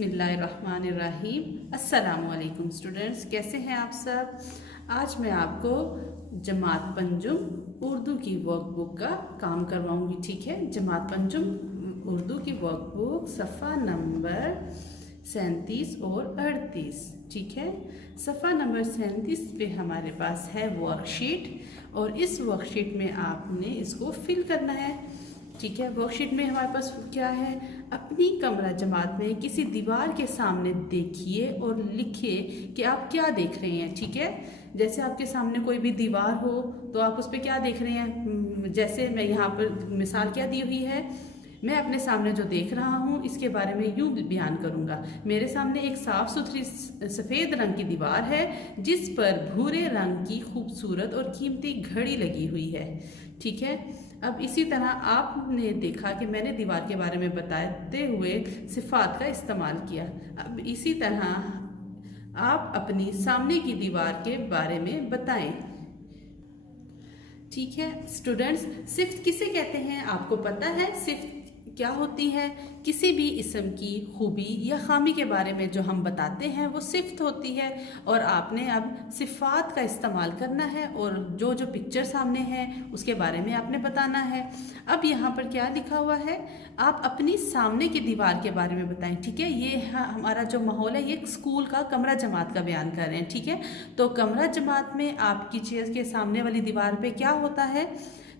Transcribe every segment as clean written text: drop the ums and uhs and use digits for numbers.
बिस्मिल्लाहिर्रहमानिर्रहीम। अस्सलामुअलैकुम स्टूडेंट्स, कैसे हैं आप सब। आज मैं आपको जमात पंजुम उर्दू की वर्कबुक का काम करवाऊंगी। ठीक है, जमात पंजुम उर्दू की वर्कबुक सफ़ा नंबर 37 और 38। ठीक है, सफ़ा नंबर 37 पे हमारे पास है वर्कशीट और इस वर्कशीट में आपने इसको फिल करना है। ठीक है, वर्कशीट में हमारे पास क्या है, अपनी कमरा जमात में किसी दीवार के सामने देखिए और लिखिए कि आप क्या देख रहे हैं। ठीक है, जैसे आपके सामने कोई भी दीवार हो तो आप उस पर क्या देख रहे हैं। जैसे मैं यहाँ पर मिसाल क्या दी हुई है, मैं अपने सामने जो देख रहा हूँ इसके बारे में यूँ बयान करूँगा। मेरे सामने एक साफ़ सुथरी सफ़ेद रंग की दीवार है जिस पर भूरे रंग की खूबसूरत और कीमती घड़ी लगी हुई है। ठीक है, अब इसी तरह आपने देखा कि मैंने दीवार के बारे में बताते हुए सिफ़ात का इस्तेमाल किया। अब इसी तरह आप अपनी सामने की दीवार के बारे में बताएं। ठीक है स्टूडेंट्स, सिफ्त किसे कहते हैं आपको पता है। सिफ्त क्या होती है, किसी भी इस्म की खूबी या खामी के बारे में जो हम बताते हैं वो सिफ्त होती है। और आपने अब सिफ़ात का इस्तेमाल करना है और जो जो पिक्चर सामने है उसके बारे में आपने बताना है। अब यहाँ पर क्या लिखा हुआ है, आप अपनी सामने की दीवार के बारे में बताएं। ठीक है, ये हमारा जो माहौल है ये स्कूल का कमरा जमात का बयान कर रहे हैं। ठीक है, तो कमरा जमात में आपकी चेयर के सामने वाली दीवार पे क्या होता है,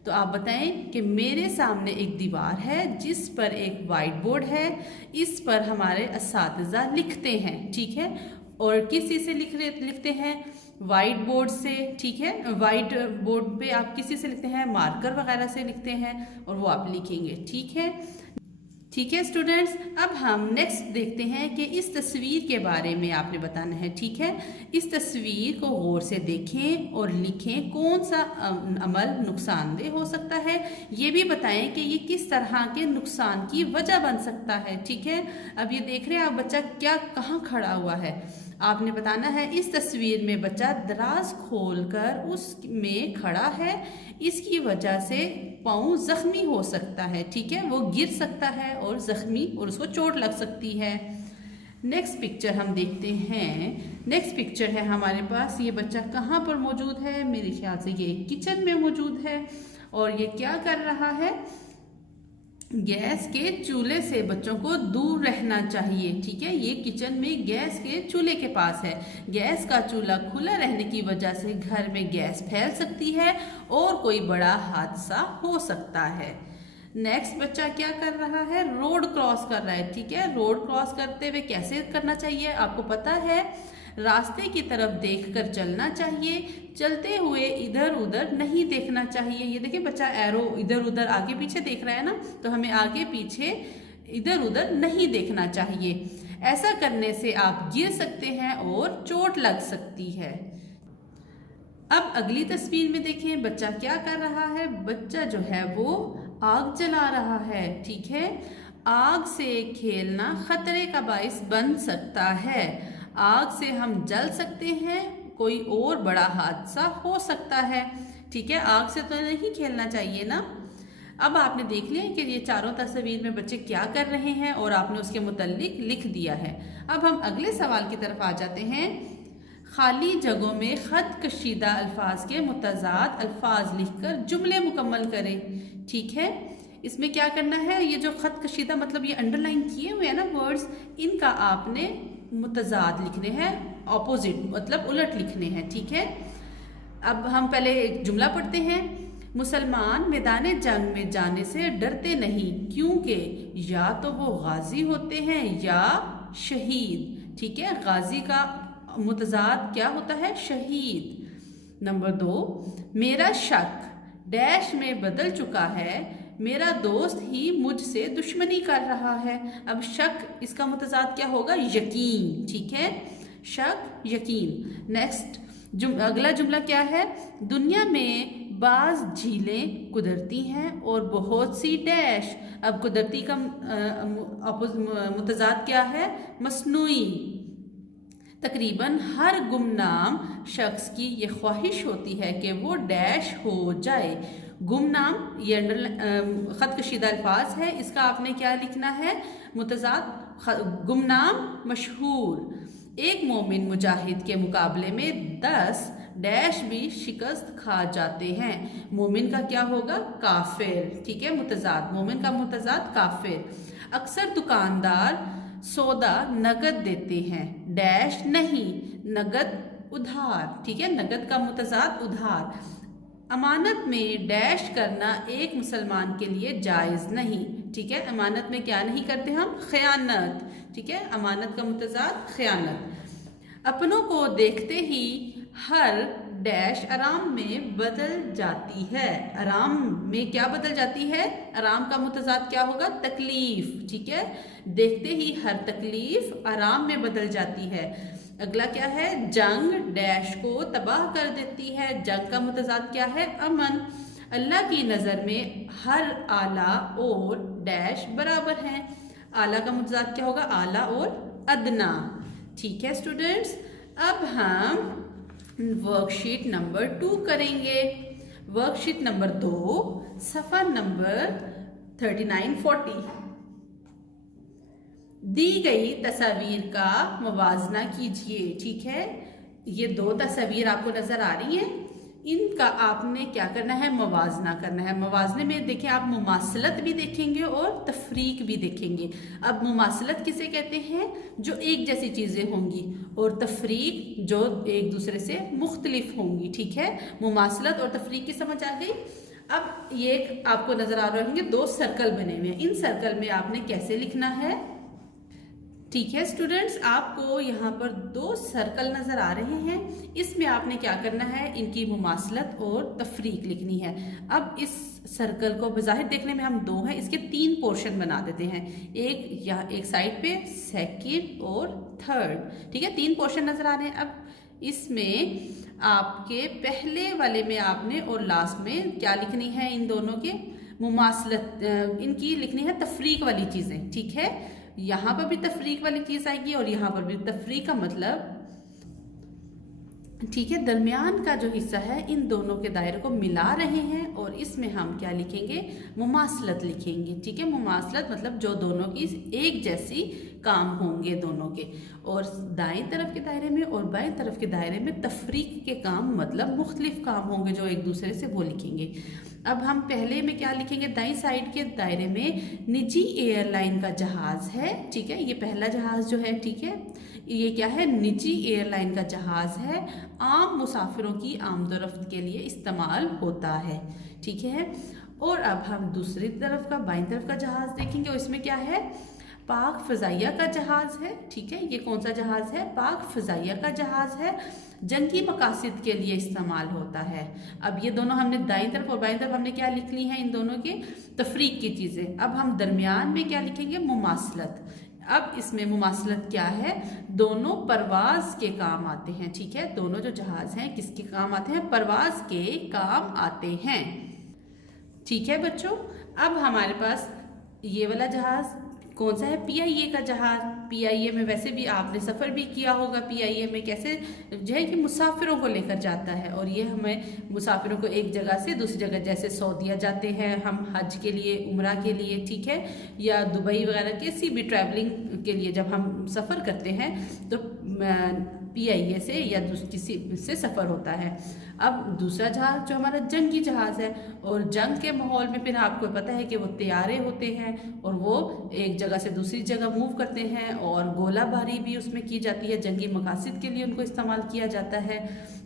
तो आप बताएं कि मेरे सामने एक दीवार है जिस पर एक वाइट बोर्ड है, इस पर हमारे असातिज़ा लिखते हैं। ठीक है, और किस चीज़ से लिखते हैं, वाइट बोर्ड से। ठीक है, वाइट बोर्ड पे आप किसी से लिखते हैं, मार्कर वगैरह से लिखते हैं और वो आप लिखेंगे। ठीक है स्टूडेंट्स, अब हम नेक्स्ट देखते हैं कि इस तस्वीर के बारे में आपने बताना है। ठीक है, इस तस्वीर को गौर से देखें और लिखें कौन सा अमल नुकसानदेह हो सकता है। ये भी बताएं कि ये किस तरह के नुकसान की वजह बन सकता है। ठीक है, अब ये देख रहे हैं आप बच्चा क्या कहाँ खड़ा हुआ है, आपने बताना है इस तस्वीर में बच्चा दराज खोलकर उसमें खड़ा है, इसकी वजह से पाँव जख्मी हो सकता है। ठीक है, वो गिर सकता है और जख्मी और उसको चोट लग सकती है। नेक्स्ट पिक्चर हम देखते हैं। नेक्स्ट पिक्चर है हमारे पास, ये बच्चा कहाँ पर मौजूद है, मेरे ख्याल से ये किचन में मौजूद है और ये क्या कर रहा है, गैस के चूल्हे से बच्चों को दूर रहना चाहिए। ठीक है, ये किचन में गैस के चूल्हे के पास है। गैस का चूल्हा खुला रहने की वजह से घर में गैस फैल सकती है और कोई बड़ा हादसा हो सकता है। नेक्स्ट बच्चा क्या कर रहा है, रोड क्रॉस कर रहा है। ठीक है, रोड क्रॉस करते हुए कैसे करना चाहिए आपको पता है, रास्ते की तरफ देखकर चलना चाहिए, चलते हुए इधर उधर नहीं देखना चाहिए। ये देखिए बच्चा एरो इधर उधर आगे पीछे देख रहा है ना, तो हमें आगे पीछे इधर उधर नहीं देखना चाहिए। ऐसा करने से आप गिर सकते हैं और चोट लग सकती है। अब अगली तस्वीर में देखें बच्चा क्या कर रहा है, बच्चा जो है वो आग जला रहा है। ठीक है, आग से खेलना खतरे का बाइस बन सकता है। आग से हम जल सकते हैं, कोई और बड़ा हादसा हो सकता है। ठीक है, आग से तो नहीं खेलना चाहिए ना। अब आपने देख लिया कि ये चारों तस्वीर में बच्चे क्या कर रहे हैं और आपने उसके मुताल्लिक लिख दिया है। अब हम अगले सवाल की तरफ आ जाते हैं। खाली जगहों में खत कशीदा अल्फाज के मुतजाद अल्फाज लिखकर जुमले मुकम्मल करें। ठीक है, इसमें क्या करना है, ये जो खत कशीदा मतलब ये अंडरलाइन किए हुए हैं ना वर्ड्स, इनका आपने मुतजाद लिखने हैं, ऑपोजिट मतलब उलट लिखने हैं। ठीक है, अब हम पहले एक जुमला पढ़ते हैं। मुसलमान मैदान जंग में जाने से डरते नहीं क्योंकि या तो वो गाजी होते हैं या शहीद। ठीक है, गाजी का मुतजाद क्या होता है, शहीद। नंबर 2, मेरा शक डैश में बदल चुका है, मेरा दोस्त ही मुझसे दुश्मनी कर रहा है। अब शक इसका मुतजाद क्या होगा, यकीन। ठीक है, शक यकीन। नेक्स्ट अगला जुमला क्या है, दुनिया में बाज झीलें कुदरती हैं और बहुत सी डैश। अब कुदरती का मुतजाद क्या है, मसनूई। तकरीबन हर गुमनाम शख्स की ये ख्वाहिश होती है कि वो डैश हो जाए। गुमनाम ये खत कशीदा अल्फाज है, इसका आपने क्या लिखना है, मुतजाद गुमनाम मशहूर। एक मोमिन मुजाहिद के मुकाबले में 10 डैश भी शिकस्त खा जाते हैं। मोमिन का क्या होगा? काफिर। ठीक है, मुतजाद, मोमिन का मुतजाद काफिर। अक्सर दुकानदार सौदा नगद देते हैं, डैश नहीं, नगद उधार। ठीक है, नगद का मुतजाद उधार। अमानत में डैश करना एक मुसलमान के लिए जायज़ नहीं। ठीक है, अमानत में क्या नहीं करते हम? खयानत। ठीक है, अमानत का मुतजाद खयानत। अपनों को देखते ही हर डैश आराम में बदल जाती है। आराम में क्या बदल जाती है? आराम का मुतजाद क्या होगा? तकलीफ। ठीक है, देखते ही हर तकलीफ आराम में बदल जाती है। अगला क्या है? जंग डैश को तबाह कर देती है। जंग का मुतजाद क्या है? अमन। अल्लाह की नज़र में हर आला और डैश बराबर हैं। आला का मुतजाद क्या होगा? आला और अदना। ठीक है स्टूडेंट्स, अब हम वर्कशीट नंबर 2 करेंगे। वर्कशीट नंबर 2, सफ़र नंबर 39-40। दी गई तस्वीर का मुवाजना कीजिए। ठीक है, ये 2 तस्वीर आपको नजर आ रही हैं, इनका आपने क्या करना है? मुवाजना करना है। मुवाजने में देखिए आप मुमासलत भी देखेंगे और तफरीक भी देखेंगे। अब मुमासलत किसे कहते हैं? जो एक जैसी चीज़ें होंगी, और तफरीक जो एक दूसरे से मुख्तलिफ होंगी। ठीक है, मुमासलत और तफरीक की समझ आ गई। अब ये आपको नजर आ रहे होंगे 2 सर्कल बने हुए हैं। इन सर्कल में आपने कैसे लिखना है? ठीक है स्टूडेंट्स, आपको यहाँ पर 2 सर्कल नजर आ रहे हैं। इसमें आपने क्या करना है? इनकी मुमासलत और तफरीक लिखनी है। अब इस सर्कल को बज़ाहिर देखने में हम 2 हैं, इसके 3 पोर्शन बना देते हैं। एक यहाँ एक साइड पे, सेकंड और थर्ड। ठीक है, 3 पोर्शन नजर आ रहे हैं। अब इसमें आपके पहले वाले में आपने और लास्ट में क्या लिखनी है? इन दोनों के मुमासलत, इनकी लिखनी है तफरीक वाली चीज़ें। ठीक है, यहाँ पर भी तफरीक वाली चीज आएगी और यहाँ पर भी तफरीक का मतलब, ठीक है, दरमियान का जो हिस्सा है इन दोनों के दायरे को मिला रहे हैं, और इसमें हम क्या लिखेंगे? मुमासलत लिखेंगे। ठीक है, मुमासलत मतलब जो दोनों की एक जैसी काम होंगे दोनों के, और दाएं तरफ के दायरे में और बाएं तरफ के दायरे में तफरीक के काम मतलब मुख्तलिफ काम होंगे जो एक दूसरे से, वो लिखेंगे। अब हम पहले में क्या लिखेंगे? दाईं साइड के दायरे में निजी एयरलाइन का जहाज है। ठीक है, ये पहला जहाज जो है, ठीक है, ये क्या है? निजी एयरलाइन का जहाज है, आम मुसाफिरों की आमदोरफ्त के लिए इस्तेमाल होता है। ठीक है, और अब हम दूसरी तरफ का, बाईं तरफ का जहाज देखेंगे, और इसमें क्या है? पाक फ़ज़ाइया का जहाज है। ठीक है, ये कौन सा जहाज है? पाक फ़ज़ाइया का जहाज है, जंगी मकासद के लिए इस्तेमाल होता है। अब ये दोनों हमने दाईं तरफ और बाईं तरफ हमने क्या लिख ली हैं? इन दोनों के तफरीक की चीज़ें। अब हम दरमियान में क्या लिखेंगे? मुमासलत। अब इसमें मुमासलत क्या है? दोनों परवाज के काम आते हैं। ठीक है, दोनों जो जहाज हैं किसके काम आते हैं? परवाज के काम आते हैं। ठीक है बच्चों, अब हमारे पास ये वाला जहाज कौन सा है? PIA का जहाज। PIA में वैसे भी आपने सफ़र भी किया होगा। PIA में कैसे जो है कि मुसाफिरों को लेकर जाता है, और ये हमें मुसाफिरों को एक जगह से दूसरी जगह, जैसे सऊदीया जाते हैं हम हज के लिए, उम्रा के लिए, ठीक है, या दुबई वगैरह किसी भी ट्रैवलिंग के लिए जब हम सफ़र करते हैं तो PIA से या किसी से सफ़र होता है। अब दूसरा जहाज जो हमारा जंगी जहाज़ है, और जंग के माहौल में फिर आपको पता है कि वो तैयारे होते हैं और वो एक जगह से दूसरी जगह मूव करते हैं, और गोलाबारी भी उसमें की जाती है, जंगी मकासद के लिए उनको इस्तेमाल किया जाता है।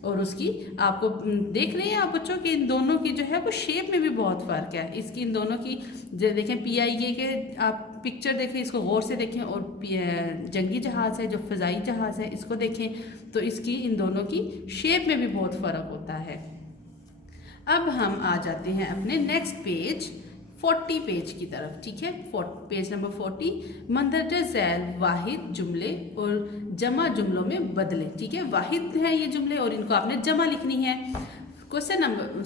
और उसकी आपको देख रहे हैं आप बच्चों कि इन दोनों की जो है वो शेप में भी बहुत फ़र्क है। इसकी इन दोनों की जो देखें, PIA के आप पिक्चर देखें, इसको गौर से देखें, और जंगी जहाज़ है जो फ़ज़ाई जहाज़ है इसको देखें, तो इसकी इन दोनों की शेप में भी बहुत फ़र्क होता है। अब हम आ जाते हैं अपने नेक्स्ट पेज 40 पेज की तरफ। ठीक है, पेज नंबर 40, मंदरजा झैल वाहिद जुमले और जमा जुमलों में बदले। ठीक है, वाहिद हैं ये जुमले और इनको आपने जमा लिखनी है। क्वेश्चन नंबर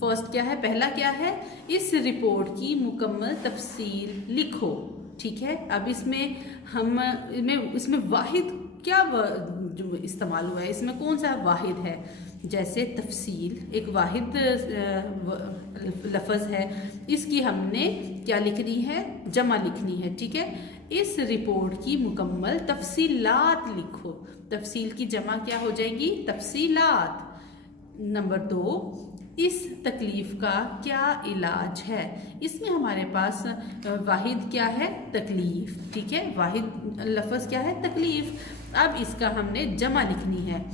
फर्स्ट क्या है? पहला क्या है? इस रिपोर्ट की मुकम्मल तफसील लिखो। ठीक है, अब इसमें वाहिद क्या जो इस्तेमाल हुआ है, इसमें कौन सा वाहिद है? जैसे तफसील एक वाहिद लफ्ज़ है, इसकी हमने क्या लिखनी है? जमा लिखनी है। ठीक है, इस रिपोर्ट की मुकम्मल तफसीलात लिखो। तफसील की जमा क्या हो जाएगी? तफसीलात। नंबर 2, इस तकलीफ का क्या इलाज है? इसमें हमारे पास वाहिद क्या है? तकलीफ। ठीक है, वाहिद लफ्ज़ क्या है? तकलीफ। अब इसका हमने जमा लिखनी है।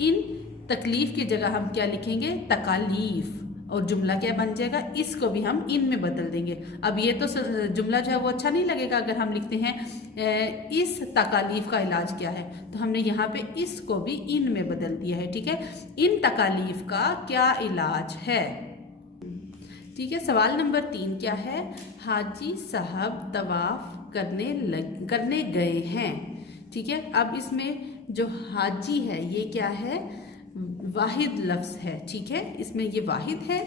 इन तकलीफ की जगह हम क्या लिखेंगे? तकालीफ। और जुमला क्या बन जाएगा? इसको भी हम इन में बदल देंगे। अब ये तो जुमला जो है वो अच्छा नहीं लगेगा अगर हम लिखते हैं इस तकालीफ का इलाज क्या है, तो हमने यहाँ पे इसको भी इन में बदल दिया है। ठीक है, इन तकालीफ का क्या इलाज है। ठीक है, सवाल नंबर 3 क्या है? हाजी साहब तवाफ करने गए हैं। ठीक है, अब इसमें जो हाजी है ये क्या है? वाहिद लफ्ज़ है। ठीक है, इसमें ये वाहिद है।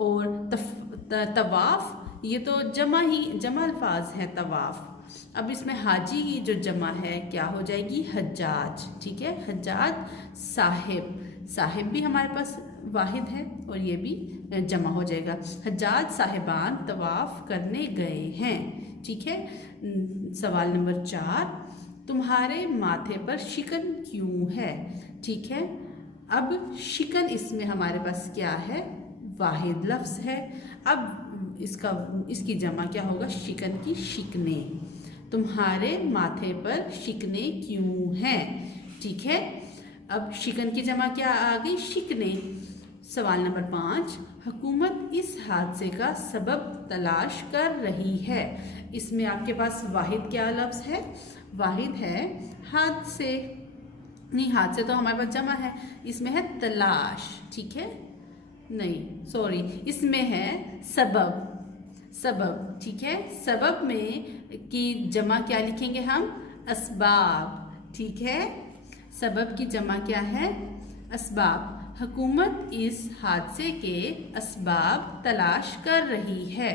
और तवाफ ये तो जमा अल्फाज है तवाफ। अब इसमें हाजी की जो जमा है क्या हो जाएगी? हज्जाज। ठीक है, हज्जाज साहिब भी हमारे पास वाहिद है और ये भी जमा हो जाएगा। हज्जाज साहिबान तवाफ करने गए हैं। ठीक है, सवाल नंबर 4, तुम्हारे माथे पर शिकन क्यों है? ठीक है, अब शिकन इसमें हमारे पास क्या है? वाहिद लफ्ज़ है। अब इसकी जमा क्या होगा? शिकन की शिकने। तुम्हारे माथे पर शिकने क्यों हैं? ठीक है, अब शिकन की जमा क्या आ गई? शिकने। सवाल नंबर 5, हुकूमत इस हादसे का सबब तलाश कर रही है। इसमें आपके पास वाहिद क्या लफ्ज़ है? वाहिद है हादसे। नहीं, हादसे तो हमारे पास जमा है, इसमें है तलाश। ठीक है, नहीं सॉरी, इसमें है सबब। ठीक है, सबब में की जमा क्या लिखेंगे हम? असबाब। ठीक है, सबब की जमा क्या है? असबाब। हुकूमत इस हादसे के असबाब तलाश कर रही है।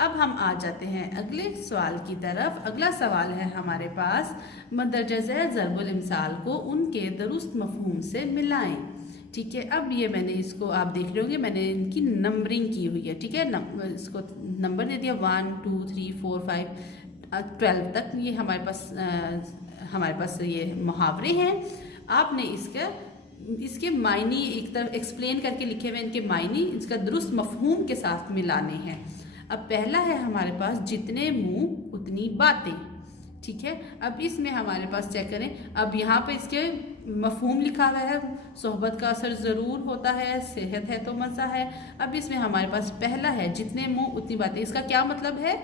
अब हम आ जाते हैं अगले सवाल की तरफ। अगला सवाल है हमारे पास, मंदरजा ज़ैल ज़रबुल इम्साल को उनके दुरुस्त मफ़हूम से मिलाएं। ठीक है, अब ये मैंने इसको आप देख रहे होंगे, मैंने इनकी नंबरिंग की हुई है। ठीक है, इसको नंबर दे दिया 1 2 3 4 5 12 तक। ये हमारे पास ये मुहावरे हैं। आपने इसके मायने एक तरफ एक्सप्लेन करके लिखे हुए, इनके मायने इसका दुरुस्त मफ़हूम के साथ मिलाने हैं। अब पहला है हमारे पास, जितने मुंह उतनी बातें। ठीक है, अब इसमें हमारे पास चेक करें। अब यहाँ पे इसके मफ़हूम लिखा हुआ है, सोहबत का असर ज़रूर होता है, सेहत है तो मज़ा है। अब इसमें हमारे पास पहला है, जितने मुंह उतनी बातें। इसका क्या मतलब है?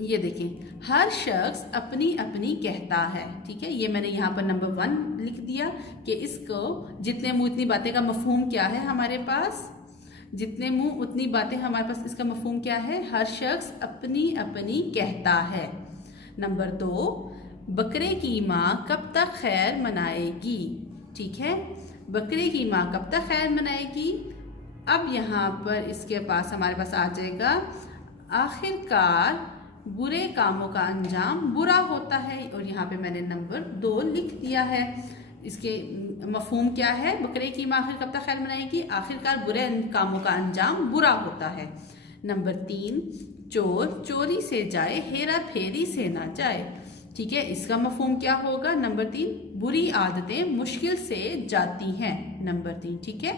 ये देखें, हर शख्स अपनी अपनी कहता है। ठीक है, ये मैंने यहाँ पर नंबर 1 लिख दिया कि इसको जितने मुंह उतनी बातें का मफ़हूम क्या है हमारे पास? जितने मुंह उतनी बातें, हमारे पास इसका मफ़हूम क्या है? हर शख्स अपनी अपनी कहता है। नंबर 2, बकरे की माँ कब तक खैर मनाएगी? ठीक है, बकरे की माँ कब तक खैर मनाएगी? अब यहाँ पर इसके पास हमारे पास आ जाएगा, आखिरकार बुरे कामों का अंजाम बुरा होता है। और यहाँ पे मैंने नंबर 2 लिख दिया है। इसके मफ़हूम क्या है? बकरे की माँ कब तक खैर मनाएगी? आखिरकार बुरे कामों का अंजाम बुरा होता है। नंबर 3, चोर चोरी से जाए, हेरा फेरी से ना जाए। ठीक है, इसका मफ़हूम क्या होगा? नंबर 3, बुरी आदतें मुश्किल से जाती हैं। नंबर 3, ठीक है,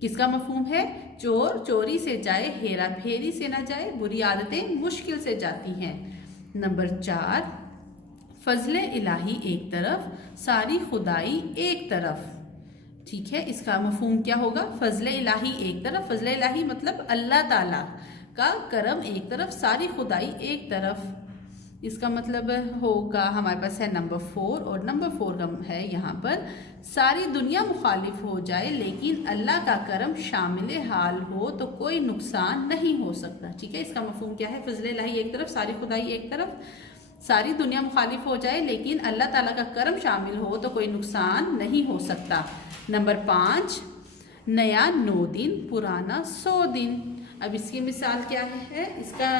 किसका मफ़हूम है? चोर चोरी से जाए, हेरा फेरी से ना जाए, बुरी आदतें मुश्किल से जाती हैं। नंबर 4, फजले इलाही एक तरफ, सारी खुदाई एक तरफ। ठीक है, इसका मफ़हूम क्या होगा? फजले इलाही एक तरफ, फजले इलाही मतलब अल्लाह ताला का करम एक तरफ, सारी खुदाई एक तरफ। इसका मतलब होगा हमारे पास है नंबर 4, और नंबर 4 का है यहाँ पर, सारी दुनिया मुखालिफ हो जाए लेकिन अल्लाह का करम शामिल हाल हो तो कोई नुकसान नहीं हो सकता। ठीक है, इसका मफ़हूम क्या है? फजले इलाही एक तरफ, सारी खुदाई एक तरफ, सारी दुनिया मुखालिफ हो जाए लेकिन अल्लाह ताला का करम शामिल हो तो कोई नुकसान नहीं हो सकता। नंबर 5, नया 9 दिन, पुराना 100 दिन। अब इसकी मिसाल क्या है? इसका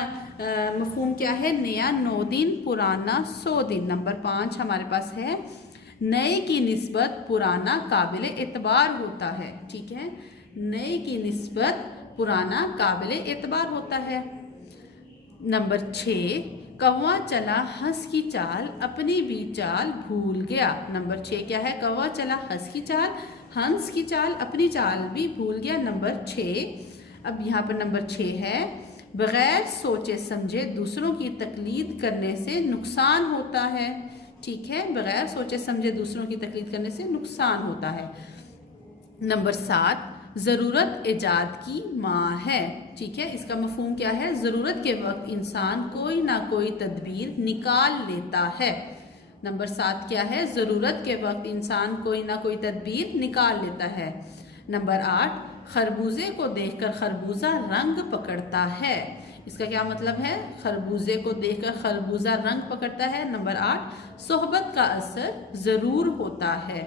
मफ़हूम क्या है? नया 9 दिन, पुराना 100 दिन। नंबर 5 हमारे पास है, नए की निस्बत पुराना काबिल एतबार होता है। ठीक है, नए की निस्बत पुराना काबिल एतबार होता है। नंबर 6, कौवा चला हंस की चाल, अपनी भी चाल भूल गया। नंबर 6 क्या है? कौवा चला हंस की चाल, अपनी चाल भी भूल गया। नंबर 6। अब यहाँ पर नंबर 6 है, बगैर सोचे समझे दूसरों की तकलीद करने से नुकसान होता है। ठीक है, बगैर सोचे समझे दूसरों की तकलीद करने से नुकसान होता है। नंबर 7, ज़रूरत इजाद की माँ है। ठीक है, इसका मफहूम क्या है? ज़रूरत के वक्त इंसान कोई ना कोई तदबीर निकाल लेता है। नंबर 7 क्या है? ज़रूरत के वक्त इंसान कोई ना कोई तदबीर निकाल लेता है। नंबर 8, खरबूजे को देखकर खरबूजा रंग पकड़ता है। इसका क्या मतलब है? खरबूजे को देखकर खरबूजा रंग पकड़ता है। नंबर 8, सोहबत का असर ज़रूर होता है।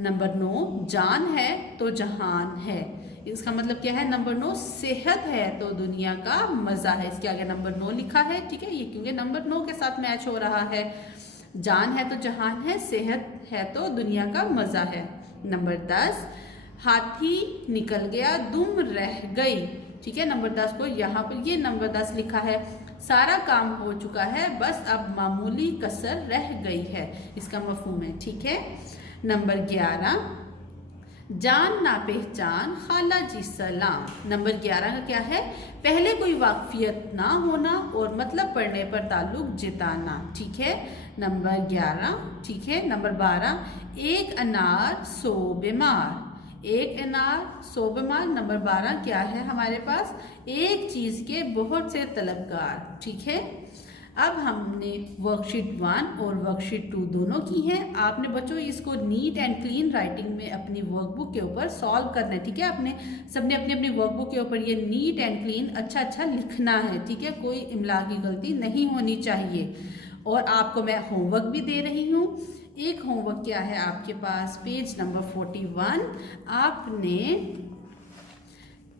नंबर 9, जान है तो जहान है। इसका मतलब क्या है? नंबर 9, सेहत है तो दुनिया का मज़ा है। इसके आगे नंबर 9 लिखा है। ठीक है, ये क्योंकि नंबर 9 के साथ मैच हो रहा है। जान है तो जहान है, सेहत है तो दुनिया का मज़ा है। नंबर 10, हाथी निकल गया दुम रह गई। ठीक है, नंबर 10 को यहाँ पर ये नंबर 10 लिखा है, सारा काम हो चुका है, बस अब मामूली कसर रह गई है। इसका मफहूम है। ठीक है। नंबर 11, जान ना पहचान खाला जी सलाम। नंबर 11 का क्या है? पहले कोई वाकफियत ना होना और मतलब पढ़ने पर ताल्लुक जिताना। ठीक है, नंबर 11। ठीक है, नंबर 12, एक अनार सो बीमार। एक अनार सो बीमार। नंबर 12 क्या है हमारे पास? एक चीज़ के बहुत से तलबगार। ठीक है, अब हमने वर्कशीट 1 और वर्कशीट 2 दोनों की हैं। आपने बच्चों इसको नीट एंड क्लीन राइटिंग में अपनी वर्कबुक के ऊपर सॉल्व करना है। ठीक है, आपने सबने अपनी अपनी वर्कबुक के ऊपर ये नीट एंड क्लीन अच्छा लिखना है। ठीक है, कोई इमला की गलती नहीं होनी चाहिए। और आपको मैं होमवर्क भी दे रही हूँ। एक होमवर्क क्या है आपके पास? पेज नंबर 41,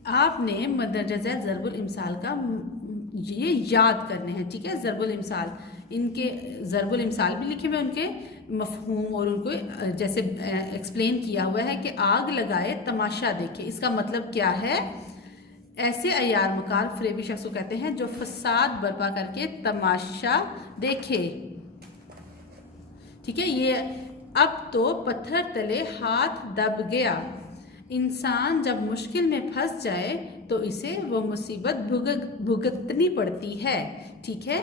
आपने मदरजा ज़रबुल इमसाल का ये याद करने हैं। ठीक है, ज़रबुल इमसाल, इनके ज़रबुल इमसाल भी लिखे हुए, उनके मफहूम और उनको जैसे एक्सप्लेन किया हुआ है कि आग लगाए तमाशा देखे। इसका मतलब क्या है? ऐसे अयार मकार फरेबी शख्स को कहते हैं जो फसाद बर्पा करके तमाशा देखे। ठीक है, ये अब तो पत्थर तले हाथ दब गया। इंसान जब मुश्किल में फंस जाए तो इसे वो मुसीबत भुगतनी पड़ती है। ठीक है,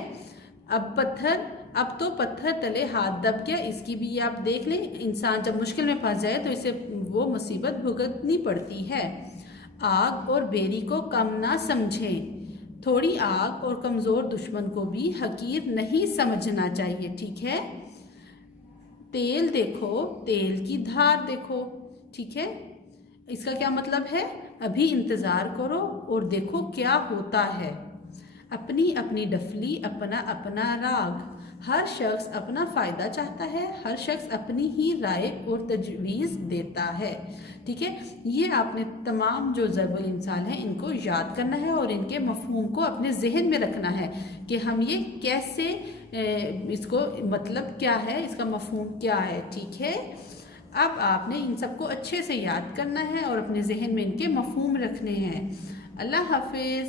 अब तो पत्थर तले हाथ दब गया, इसकी भी आप देख लें। इंसान जब मुश्किल में फंस जाए तो इसे वो मुसीबत भुगतनी पड़ती है। आग और बेरी को कम ना समझें। थोड़ी आग और कमज़ोर दुश्मन को भी हकीर नहीं समझना चाहिए। ठीक है, तेल देखो, तेल की धार देखो। ठीक है, इसका क्या मतलब है? अभी इंतज़ार करो और देखो क्या होता है। अपनी अपनी डफली, अपना अपना राग। हर शख्स अपना फ़ायदा चाहता है, हर शख्स अपनी ही राय और तजवीज़ देता है। ठीक है, ये आपने तमाम जो ज़रबुल इमसाल हैं इनको याद करना है और इनके मफहूम को अपने जहन में रखना है कि हम ये कैसे, इसको मतलब क्या है, इसका मफहूम क्या है। ठीक है, अब आपने इन सबको अच्छे से याद करना है और अपने जहन में इनके मफहूम रखने हैं। अल्लाह हाफिज़।